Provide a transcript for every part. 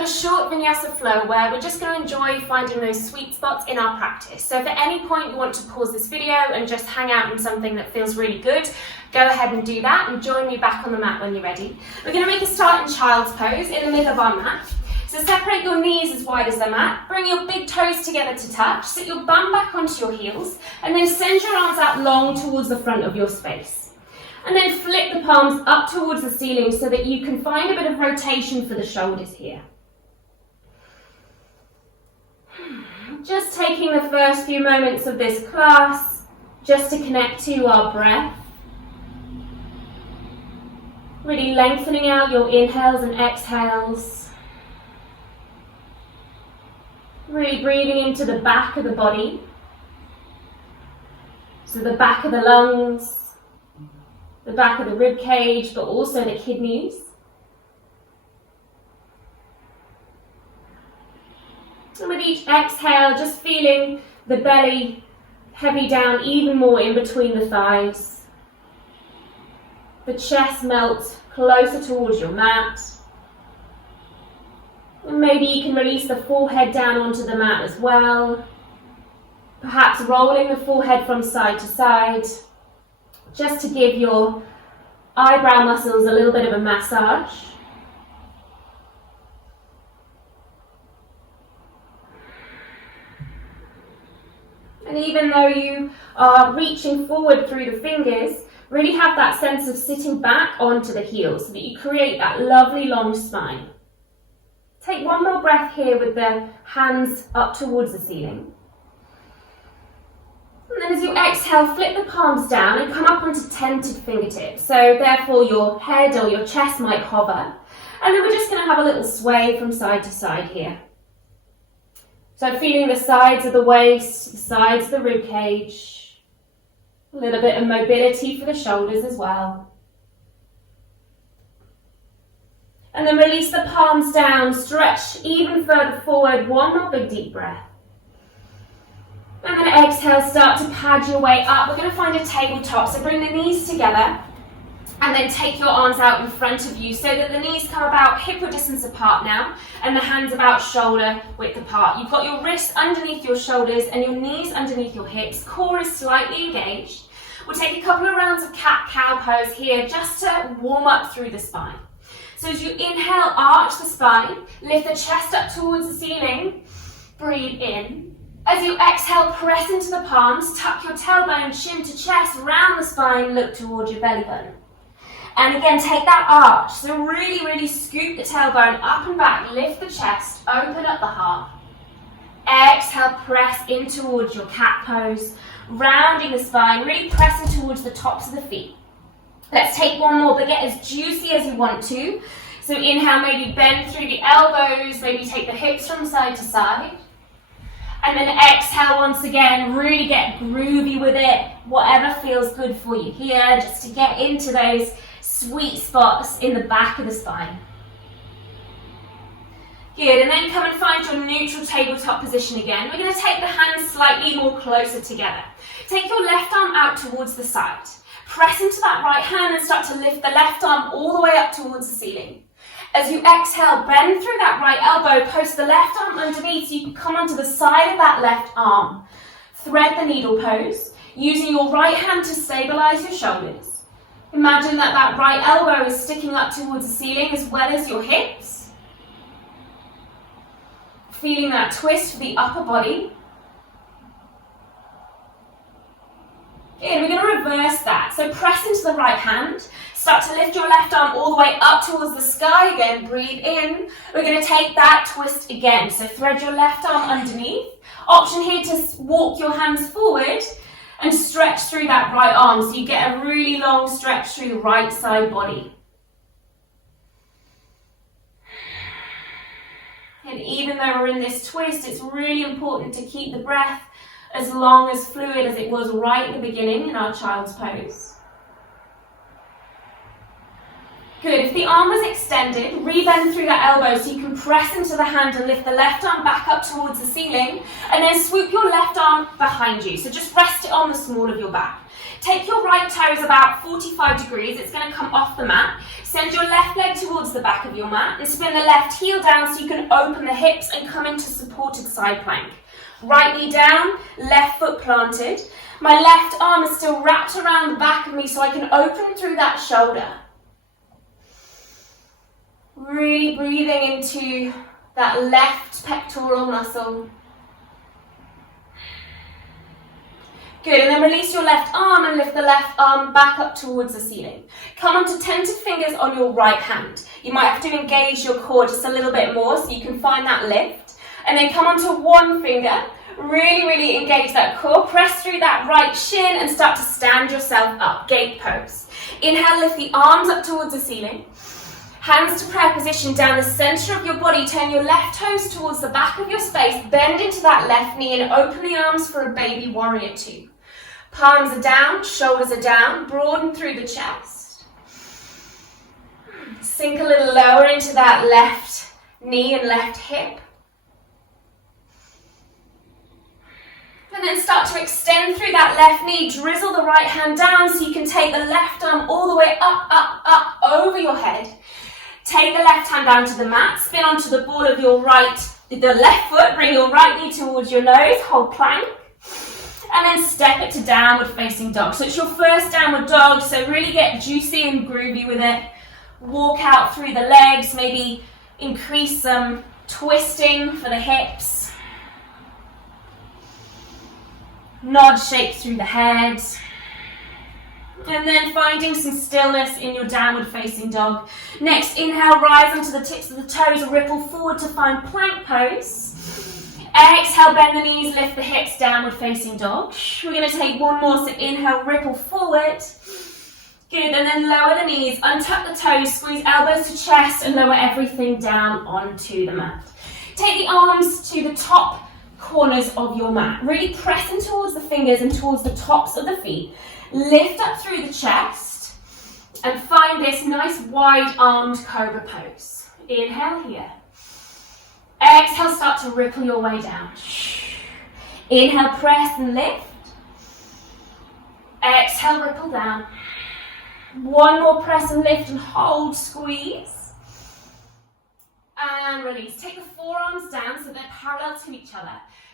got a short vinyasa flow where we're just going to enjoy finding those sweet spots in our practice. So if at any point you want to pause this video and just hang out in something that feels really good, go ahead and do that and join me back on the mat when you're ready. We're going to make a start in child's pose in the middle of our mat. So separate your knees as wide as the mat, bring your big toes together to touch, sit your bum back onto your heels, and then send your arms out long towards the front of your space. And then flip the palms up towards the ceiling so that you can find a bit of rotation for the shoulders here. Just taking the first few moments of this class just to connect to our breath. Really lengthening out your inhales and exhales. Really breathing into the back of the body. So the back of the lungs, the back of the rib cage, but also the kidneys. And with each exhale, just feeling the belly heavy down even more in between the thighs. The chest melts closer towards your mat. And maybe you can release the forehead down onto the mat as well. Perhaps rolling the forehead from side to side, just to give your eyebrow muscles a little bit of a massage. And even though you are reaching forward through the fingers, really have that sense of sitting back onto the heels so that you create that lovely long spine. Take one more breath here with the hands up towards the ceiling. And then as you exhale, flip the palms down and come up onto tented fingertips. So therefore your head or your chest might hover. And then we're just going to have a little sway from side to side here. So feeling the sides of the waist, the sides of the rib cage. A little bit of mobility for the shoulders as well. And then release the palms down, stretch even further forward, one more big deep breath. And then exhale, start to pad your way up. We're going to find a tabletop, so bring the knees together and then take your arms out in front of you so that the knees come about hip width distance apart now and the hands about shoulder width apart. You've got your wrists underneath your shoulders and your knees underneath your hips. Core is slightly engaged. We'll take a couple of rounds of cat-cow pose here just to warm up through the spine. So as you inhale, arch the spine, lift the chest up towards the ceiling, breathe in. As you exhale, press into the palms, tuck your tailbone, chin to chest, round the spine, look towards your belly button. And again, take that arch. So really, really scoop the tailbone up and back, lift the chest, open up the heart. Exhale, press in towards your cat pose, rounding the spine, really pressing towards the tops of the feet. Let's take one more, but get as juicy as you want to. So inhale, maybe bend through the elbows, maybe take the hips from side to side. And then exhale once again, really get groovy with it, whatever feels good for you here, just to get into those sweet spots in the back of the spine. Good, and then come and find your neutral tabletop position again. We're going to take the hands slightly more closer together. Take your left arm out towards the side. Press into that right hand and start to lift the left arm all the way up towards the ceiling. As you exhale, bend through that right elbow, post the left arm underneath so you can come onto the side of that left arm. Thread the needle pose, using your right hand to stabilize your shoulders. Imagine that that right elbow is sticking up towards the ceiling as well as your hips. Feeling that twist for the upper body. Good, we're going to reverse that. So press into the right hand. Start to lift your left arm all the way up towards the sky again. Breathe in. We're going to take that twist again. So thread your left arm underneath. Option here to walk your hands forward and stretch through that right arm. So you get a really long stretch through the right side body. And even though we're in this twist, it's really important to keep the breath as long as fluid as it was right at the beginning in our child's pose. Good. If the arm was extended, re-bend through that elbow so you can press into the hand and lift the left arm back up towards the ceiling, and then swoop your left arm behind you. So just rest it on the small of your back. Take your right toes about 45 degrees. It's going to come off the mat. Send your left leg towards the back of your mat and spin the left heel down so you can open the hips and come into supported side plank. Right knee down, left foot planted. My left arm is still wrapped around the back of me so I can open through that shoulder. Really breathing into that left pectoral muscle. Good, and then release your left arm and lift the left arm back up towards the ceiling. Come onto tented fingers on your right hand. You might have to engage your core just a little bit more so you can find that lift. And then come onto one finger. Really engage that core. Press through that right shin and start to stand yourself up, gate pose. Inhale, lift the arms up towards the ceiling. Hands to prayer position down the center of your body. Turn your left toes towards the back of your space. Bend into that left knee and open the arms for a baby warrior two. Palms are down, shoulders are down. Broaden through the chest. Sink a little lower into that left knee and left hip. And then start to extend through that left knee. Drizzle the right hand down so you can take the left arm all the way up over your head. Take the left hand down to the mat, spin onto the ball of your the left foot, bring your right knee towards your nose, hold plank, and then step it to downward facing dog. So it's your first downward dog, so really get juicy and groovy with it. Walk out through the legs, maybe increase some twisting for the hips. Nod shape through the head. And then finding some stillness in your downward facing dog. Next, inhale, rise onto the tips of the toes, ripple forward to find plank pose. Exhale, bend the knees, lift the hips, downward facing dog. We're going to take one more, so inhale, ripple forward. Good, and then lower the knees, untuck the toes, squeeze elbows to chest, and lower everything down onto the mat. Take the arms to the top corners of your mat. Really pressing towards the fingers and towards the tops of the feet. Lift up through the chest and find this nice wide-armed cobra pose. Inhale here. Exhale, start to ripple your way down. Inhale, press and lift. Exhale, ripple down. One more press and lift and hold, squeeze. And release. Take the forearms down so they're parallel to each other.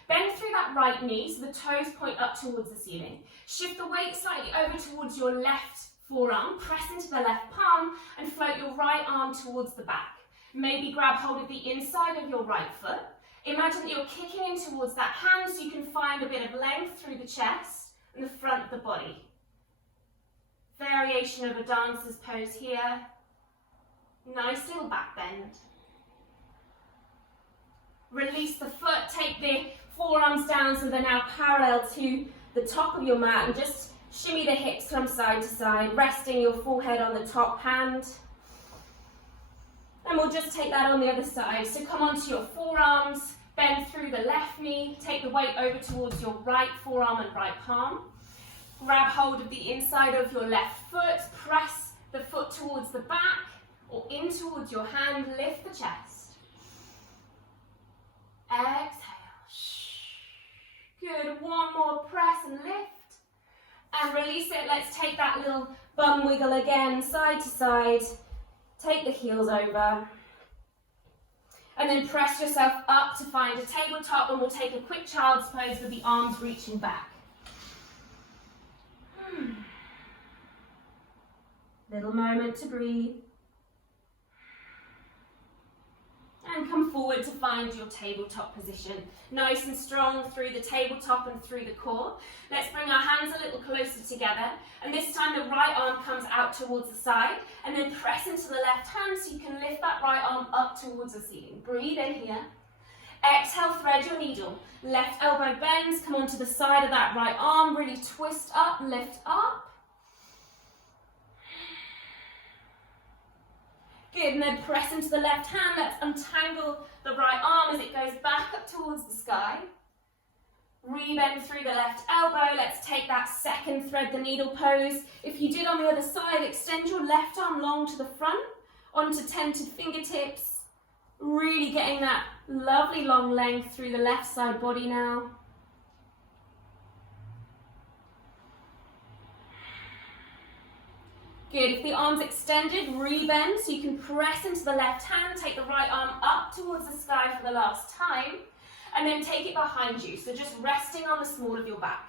Bend through that right knee so the toes point up towards the ceiling. Shift the weight slightly over towards your left forearm. Press into the left palm and float your right arm towards the back. Maybe grab hold of the inside of your right foot. Imagine that you're kicking in towards that hand so you can find a bit of length through the chest and the front of the body. Variation of a dancer's pose here. Nice little back bend. Release the foot, take the forearms down so they're now parallel to the top of your mat, and just shimmy the hips from side to side, resting your forehead on the top hand. And we'll just take that on the other side. So come onto your forearms, bend through the left knee, take the weight over towards your right forearm and right palm. Grab hold of the inside of your left foot, press the foot towards the back or in towards your hand, lift the chest. Exhale. Good, one more press and lift. And release it. Let's take that little bum wiggle again, side to side. Take the heels over. And then press yourself up to find a tabletop, and we'll take a quick child's pose with the arms reaching back. Little moment to breathe. And come forward to find your tabletop position. Nice and strong through the tabletop and through the core. Let's bring our hands a little closer together. And this time the right arm comes out towards the side. And then press into the left hand so you can lift that right arm up towards the ceiling. Breathe in here. Exhale, thread your needle. Left elbow bends, come onto the side of that right arm. Really twist up, lift up. Good, and then press into the left hand. Let's untangle the right arm as it goes back up towards the sky. Rebend through the left elbow. Let's take that second thread the needle pose. If you did on the other side, extend your left arm long to the front onto tented fingertips, really getting that lovely long length through the left side body now. Good, if the arm's extended, rebend, so you can press into the left hand, take the right arm up towards the sky for the last time, and then take it behind you, so just resting on the small of your back.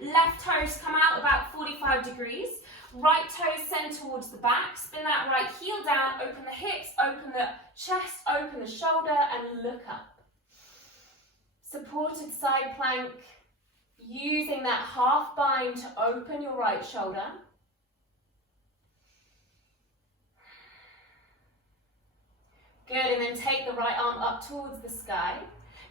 Left toes come out about 45 degrees, right toes send towards the back, spin that right heel down, open the hips, open the chest, open the shoulder, and look up. Supported side plank, using that half bind to open your right shoulder. Good, and then take the right arm up towards the sky.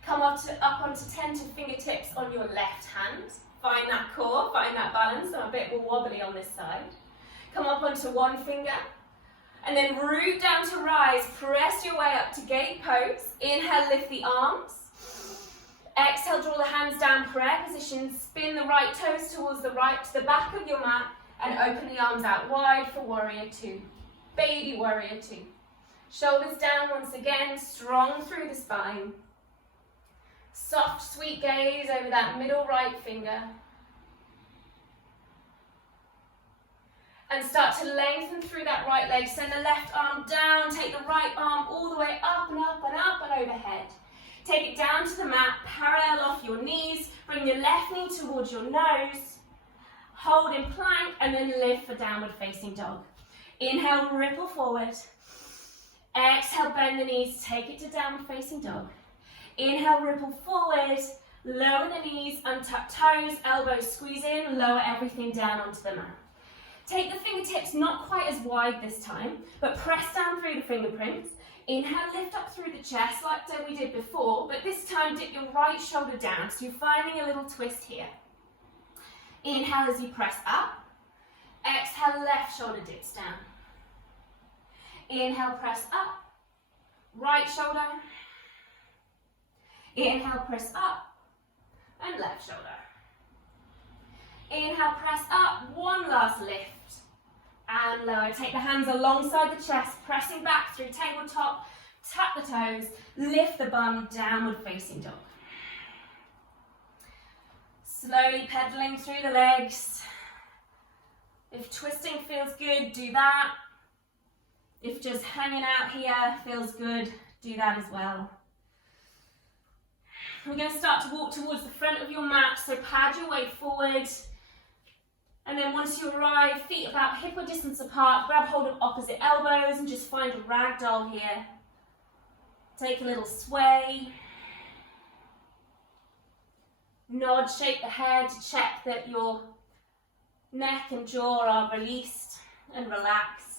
Come up onto tented fingertips on your left hand. Find that core, find that balance. I'm a bit more wobbly on this side. Come up onto one finger. And then root down to rise. Press your way up to gate pose. Inhale, lift the arms. Exhale, draw the hands down, prayer position. Spin the right toes towards the right, to the back of your mat. And open the arms out wide for warrior two. Baby warrior two. Shoulders down once again, strong through the spine. Soft, sweet gaze over that middle right finger. And start to lengthen through that right leg. Send the left arm down, take the right arm all the way up and up and up and overhead. Take it down to the mat, parallel off your knees. Bring your left knee towards your nose. Hold in plank and then lift for downward facing dog. Inhale, ripple forward. Exhale, bend the knees, take it to downward facing dog. Inhale, ripple forward, lower the knees, untuck toes, elbows squeeze in, lower everything down onto the mat. Take the fingertips not quite as wide this time, but press down through the fingerprints. Inhale, lift up through the chest like we did before, but this time dip your right shoulder down, so you're finding a little twist here. Inhale as you press up. Exhale, left shoulder dips down. Inhale, press up, right shoulder. Inhale, press up, and left shoulder. Inhale, press up, one last lift, and lower. Take the hands alongside the chest, pressing back through tabletop, tuck the toes, lift the bum, downward facing dog. Slowly pedaling through the legs. If twisting feels good, do that. If just hanging out here feels good, do that as well. We're going to start to walk towards the front of your mat, so pad your way forward. And then once you arrive, feet about hip or distance apart, grab hold of opposite elbows and just find a ragdoll here. Take a little sway. Nod, shake the head to check that your neck and jaw are released and relaxed.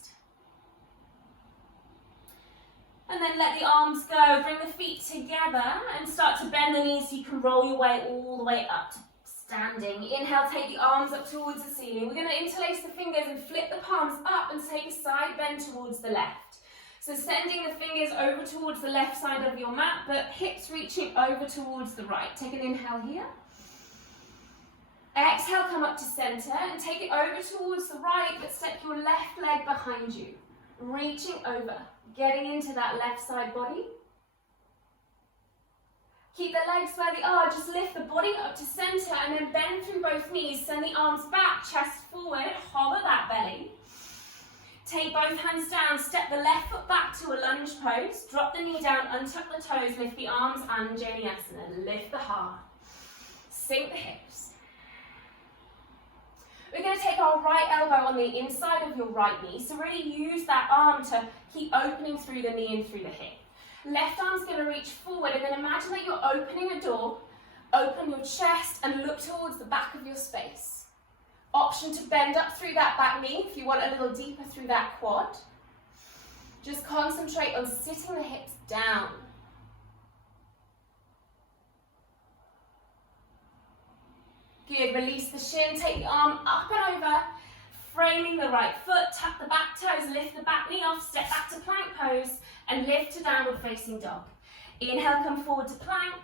And then let the arms go, bring the feet together and start to bend the knees so you can roll your way all the way up to standing. Inhale, take the arms up towards the ceiling. We're going to interlace the fingers and flip the palms up and take a side bend towards the left. So sending the fingers over towards the left side of your mat, but hips reaching over towards the right. Take an inhale here. Exhale, come up to center and take it over towards the right, but step your left leg behind you. Reaching over, getting into that left side body. Keep the legs where they are, just lift the body up to center and then bend through both knees. Send the arms back, chest forward, hover that belly. Take both hands down, step the left foot back to a lunge pose. Drop the knee down, untuck the toes, lift the arms, Anjaneyasana. Lift the heart, sink the hips. We're going to take our right elbow on the inside of your right knee, so really use that arm to keep opening through the knee and through the hip. Left arm's going to reach forward, and then imagine that you're opening a door. Open your chest and look towards the back of your space. Option to bend up through that back knee if you want a little deeper through that quad. Just concentrate on sitting the hips down. Good, release the shin, take the arm up and over, framing the right foot, tuck the back toes, lift the back knee off, step back to plank pose, and lift to downward facing dog. Inhale, come forward to plank.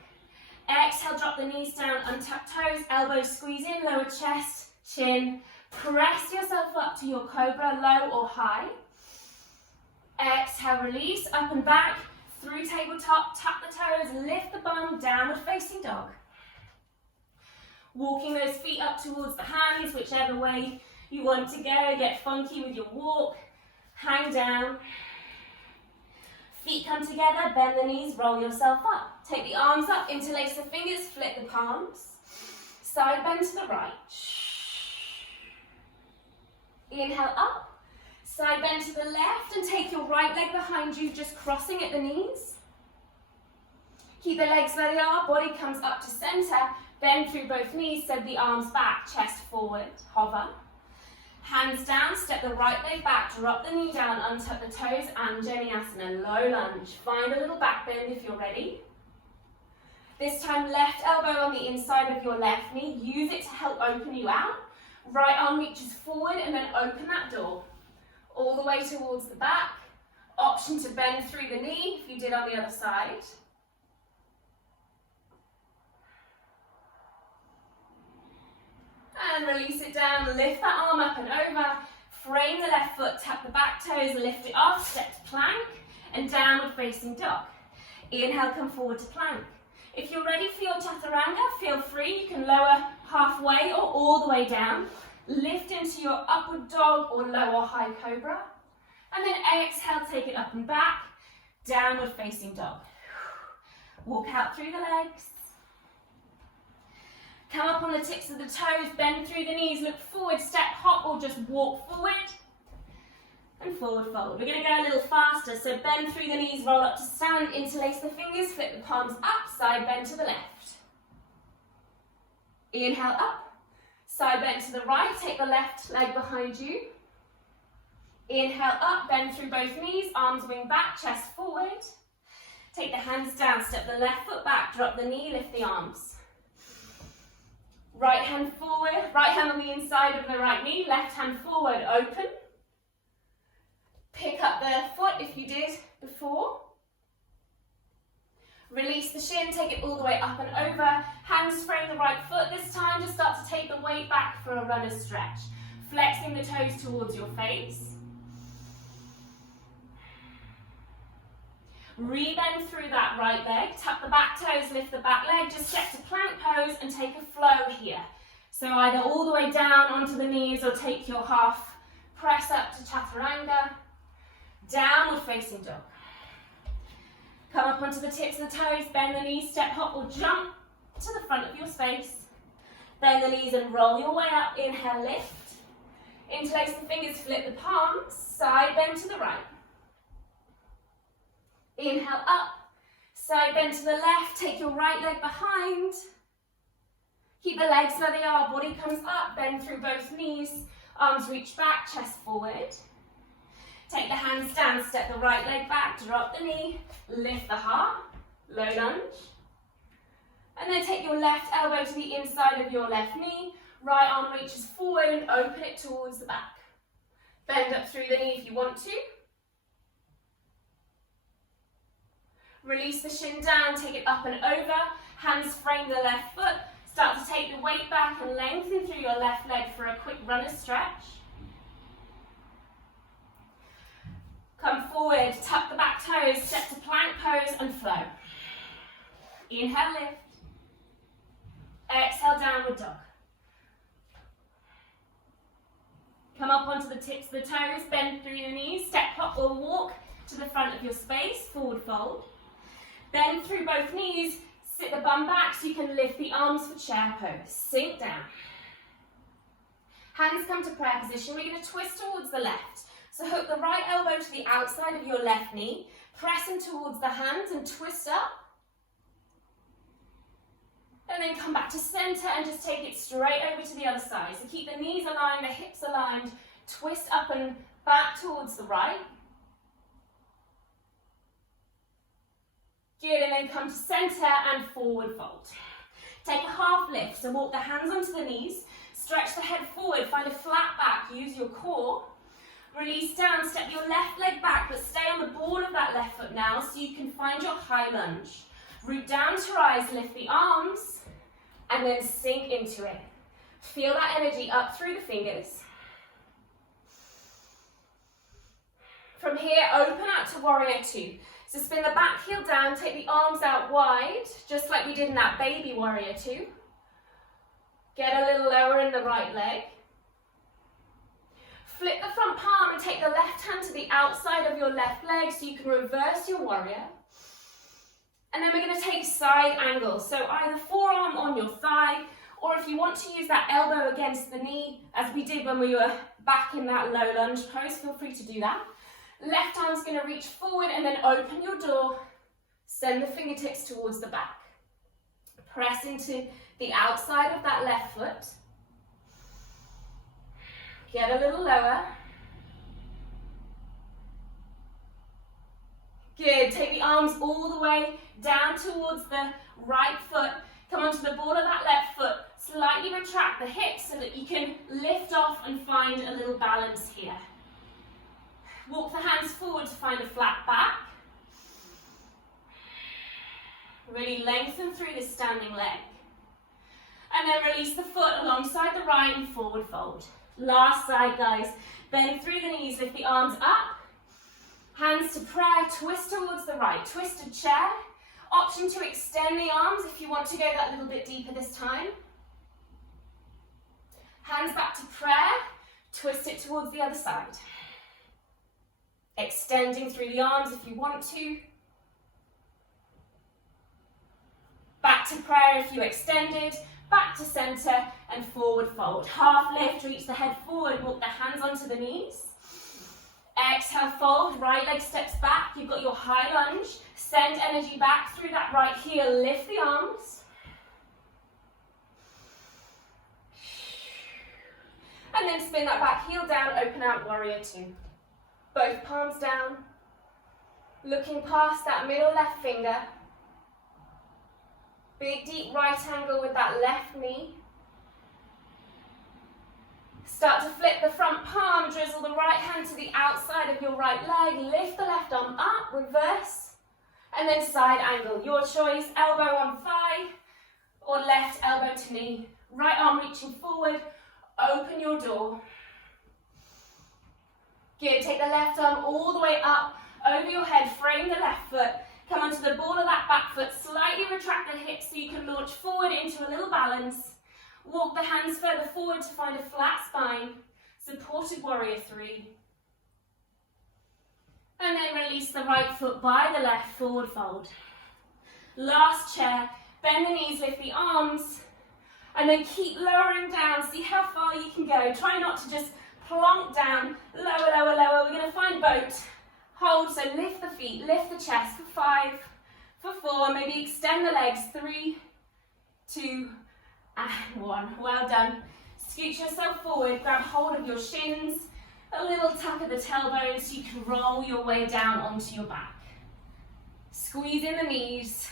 Exhale, drop the knees down, untuck toes, elbows squeeze in, lower chest, chin. Press yourself up to your cobra, low or high. Exhale, release, up and back, through tabletop, tap the toes, lift the bum, downward facing dog. Walking those feet up towards the hands, whichever way you want to go, get funky with your walk, hang down. Feet come together, bend the knees, roll yourself up. Take the arms up, interlace the fingers, flip the palms. Side bend to the right. Inhale up. Side bend to the left and take your right leg behind you, just crossing at the knees. Keep the legs where they are, body comes up to center. Bend through both knees, send the arms back, chest forward, hover. Hands down, step the right leg back, drop the knee down, untuck the toes, and Vinyasa, low lunge. Find a little back bend if you're ready. This time, left elbow on the inside of your left knee. Use it to help open you out. Right arm reaches forward and then open that door. All the way towards the back. Option to bend through the knee if you did on the other side. And release it down, lift that arm up and over. Frame the left foot, tap the back toes, lift it off, step to plank and downward facing dog. Inhale, come forward to plank. If you're ready for your chaturanga, feel free. You can lower halfway or all the way down. Lift into your upward dog or lower high cobra. And then exhale, take it up and back. Downward facing dog. Walk out through the legs. Come up on the tips of the toes, bend through the knees, look forward, step, hop, or just walk forward. And forward fold. We're going to go a little faster, so bend through the knees, roll up to stand, interlace the fingers, flip the palms up, side bend to the left. Inhale up, side bend to the right, take the left leg behind you. Inhale up, bend through both knees, arms wing back, chest forward. Take the hands down, step the left foot back, drop the knee, lift the arms. Right hand forward, right hand on the inside of the right knee, left hand forward, open. Pick up the foot if you did before. Release the shin, take it all the way up and over. Hands frame the right foot. This time, just start to take the weight back for a runner's stretch. Flexing the toes towards your face. Rebend through that right leg. Tuck the back toes, lift the back leg. Just step to plank pose and take a flow here. So either all the way down onto the knees or take your half press up to chaturanga. Downward facing dog. Come up onto the tips of the toes, bend the knees, step, hop or jump to the front of your space. Bend the knees and roll your way up. Inhale, lift. Interlace the fingers, flip the palms, side bend to the right. Inhale up, side bend to the left, take your right leg behind. Keep the legs where they are, body comes up, bend through both knees, arms reach back, chest forward. Take the hands down, step the right leg back, drop the knee, lift the heart, low lunge. And then take your left elbow to the inside of your left knee, right arm reaches forward and open it towards the back. Bend up through the knee if you want to. Release the shin down, take it up and over, hands frame the left foot, start to take the weight back and lengthen through your left leg for a quick runner's stretch. Come forward, tuck the back toes, step to plank pose and flow. Inhale, lift. Exhale, downward dog. Come up onto the tips of the toes, bend through your knees, step, hop or walk to the front of your space, forward fold. Bend through both knees, sit the bum back so you can lift the arms for chair pose. Sink down. Hands come to prayer position. We're going to twist towards the left. So hook the right elbow to the outside of your left knee, press in towards the hands and twist up. And then come back to center and just take it straight over to the other side. So keep the knees aligned, the hips aligned, twist up and back towards the right. Good, and then come to center and forward fold. Take a half lift, so walk the hands onto the knees, stretch the head forward, find a flat back, use your core. Release down, step your left leg back, but stay on the ball of that left foot now so you can find your high lunge. Root down to rise, lift the arms, and then sink into it. Feel that energy up through the fingers. From here, open out to warrior two. So spin the back heel down, take the arms out wide, just like we did in that baby warrior two. Get a little lower in the right leg. Flip the front palm and take the left hand to the outside of your left leg so you can reverse your warrior. And then we're going to take side angles. So either forearm on your thigh, or if you want to use that elbow against the knee, as we did when we were back in that low lunge pose, feel free to do that. Left arm's going to reach forward and then open your door. Send the fingertips towards the back. Press into the outside of that left foot. Get a little lower. Good. Take the arms all the way down towards the right foot. Come onto the ball of that left foot. Slightly retract the hips so that you can lift off and find a little balance here. Walk the hands forward to find a flat back. Really lengthen through the standing leg. And then release the foot alongside the right and forward fold. Last side, guys. Bend through the knees, lift the arms up. Hands to prayer, twist towards the right. Twisted chair. Option to extend the arms if you want to go that little bit deeper this time. Hands back to prayer. Twist it towards the other side. Extending through the arms if you want to. Back to prayer if you extended. Back to center and forward fold. Half lift, reach the head forward, walk the hands onto the knees. Exhale, fold, right leg steps back. You've got your high lunge. Send energy back through that right heel, lift the arms. And then spin that back heel down, open out warrior two. Both palms down. Looking past that middle left finger. Big deep right angle with that left knee. Start to flip the front palm, drizzle the right hand to the outside of your right leg, lift the left arm up, reverse, and then side angle. Your choice, elbow on thigh, or left elbow to knee. Right arm reaching forward, open your door. Good, take the left arm all the way up, over your head, frame the left foot. Come onto the ball of that back foot, slightly retract the hips so you can launch forward into a little balance. Walk the hands further forward to find a flat spine. Supported warrior three. And then release the right foot by the left, forward fold. Last chair, bend the knees, lift the arms, and then keep lowering down. See how far you can go. Try not to just plonk down, lower, lower, lower. We're going to find boat. Hold, so lift the feet, lift the chest for 5, for 4, maybe extend the legs, 3, 2, and 1. Well done. Scoot yourself forward, grab hold of your shins, a little tuck of the tailbone so you can roll your way down onto your back. Squeeze in the knees,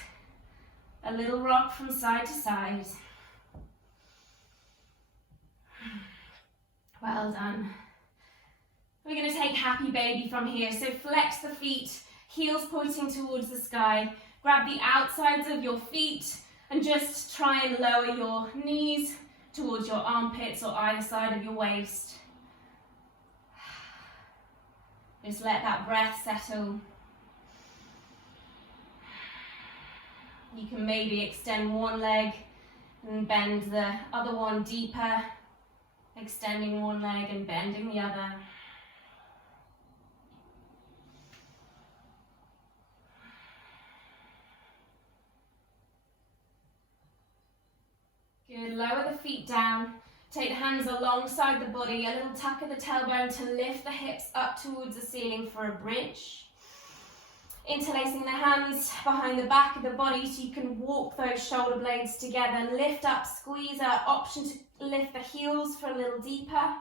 a little rock from side to side. Well done. We're going to take happy baby from here. So flex the feet, heels pointing towards the sky. Grab the outsides of your feet and just try and lower your knees towards your armpits or either side of your waist. Just let that breath settle. You can maybe extend one leg and bend the other one deeper. Extending one leg and bending the other. Good, lower the feet down, take the hands alongside the body, a little tuck of the tailbone to lift the hips up towards the ceiling for a bridge. Interlacing the hands behind the back of the body so you can walk those shoulder blades together, lift up, squeeze out, option to lift the heels for a little deeper,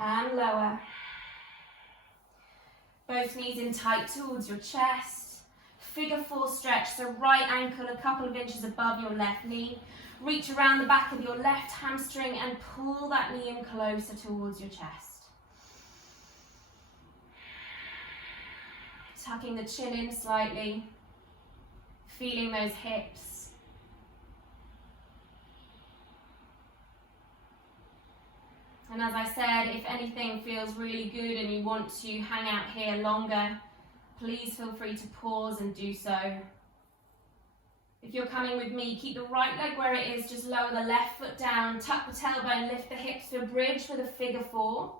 and lower. Both knees in tight towards your chest. Figure 4 stretch, so right ankle a couple of inches above your left knee. Reach around the back of your left hamstring and pull that knee in closer towards your chest. Tucking the chin in slightly, feeling those hips. And as I said, if anything feels really good and you want to hang out here longer, please feel free to pause and do so. If you're coming with me, keep the right leg where it is, just lower the left foot down, tuck the tailbone, lift the hips to a bridge with a figure 4.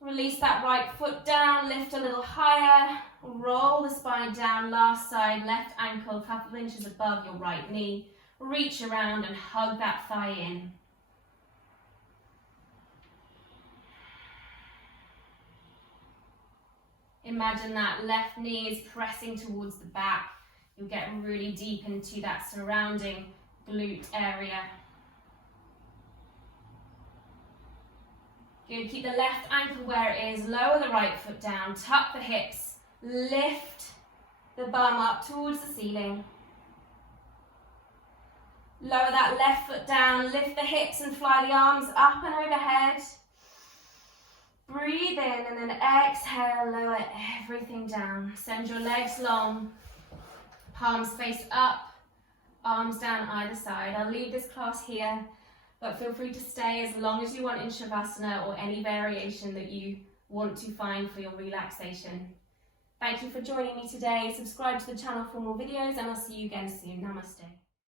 Release that right foot down, lift a little higher, roll the spine down, last side, left ankle a couple of inches above your right knee. Reach around and hug that thigh in. Imagine that left knee is pressing towards the back. You'll get really deep into that surrounding glute area. Good, keep the left ankle where it is, lower the right foot down, tuck the hips, lift the bum up towards the ceiling. Lower that left foot down, lift the hips and fly the arms up and overhead. Breathe in and then exhale, lower everything down. Send your legs long, palms face up, arms down either side. I'll leave this class here, but feel free to stay as long as you want in Shavasana or any variation that you want to find for your relaxation. Thank you for joining me today. Subscribe to the channel for more videos and I'll see you again soon. Namaste.